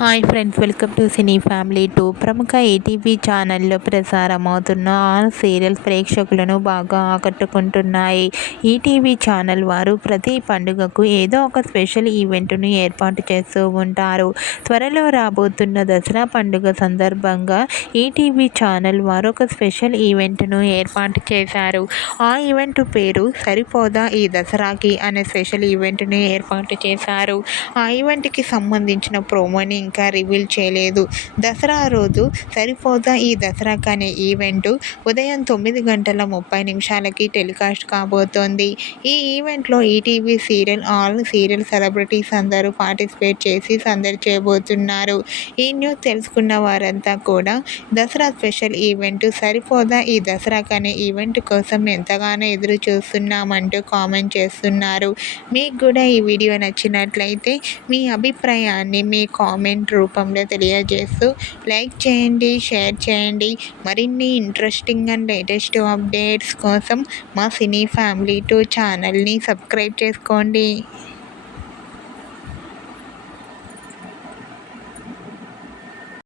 Hi friends, welcome to cine family 2. ప్రముఖ ETV ఛానల్లో ప్రసారమవుతున్న all serial ప్రేక్షకులను బాగా ఆకట్టుకుంటున్నాయి. ఈటీవీ ఛానల్ వారు ప్రతి పండుగకు ఏదో ఒక స్పెషల్ ఈవెంట్ను ఏర్పాటు చేస్తూ ఉంటారు. త్వరలో రాబోతున్న దసరా పండుగ సందర్భంగా ఈటీవీ ఛానల్ వారు ఒక స్పెషల్ ఈవెంట్ను ఏర్పాటు చేశారు. ఆ ఈవెంట్ పేరు సరిపోదా ఈ దసరాకి అనే స్పెషల్ ఈవెంట్ను ఏర్పాటు చేశారు. ఆ ఈవెంట్కి సంబంధించిన ప్రోమోని ఇంకా రివీల్ చేయలేదు. దసరా రోజు సరిపోదా ఈ దసరాకి అనే ఈవెంట్ ఉదయం 9:30 టెలికాస్ట్ కాబోతోంది. ఈ ఈవెంట్లో ETV serial all serial celebrities అందరూ పార్టిసిపేట్ చేసి సందడి చేయబోతున్నారు. ఈ న్యూస్ తెలుసుకున్న వారంతా కూడా దసరా స్పెషల్ ఈవెంట్ సరిపోదా ఈ దసరాకి అనే ఈవెంట్ కోసం ఎంతగానో ఎదురు చూస్తున్నామంటూ కామెంట్ చేస్తున్నారు. మీకు కూడా ఈ వీడియో నచ్చినట్లయితే మీ అభిప్రాయాన్ని మీ కామెంట్ రూపంలో తెలియజేస్తూ లైక్ చేయండి, షేర్ చేయండి. మరిన్ని ఇంట్రెస్టింగ్ అండ్ లేటెస్ట్ అప్డేట్స్ కోసం మా సినీ ఫ్యామిలీ 2 ఛానల్ని సబ్స్క్రైబ్ చేసుకోండి.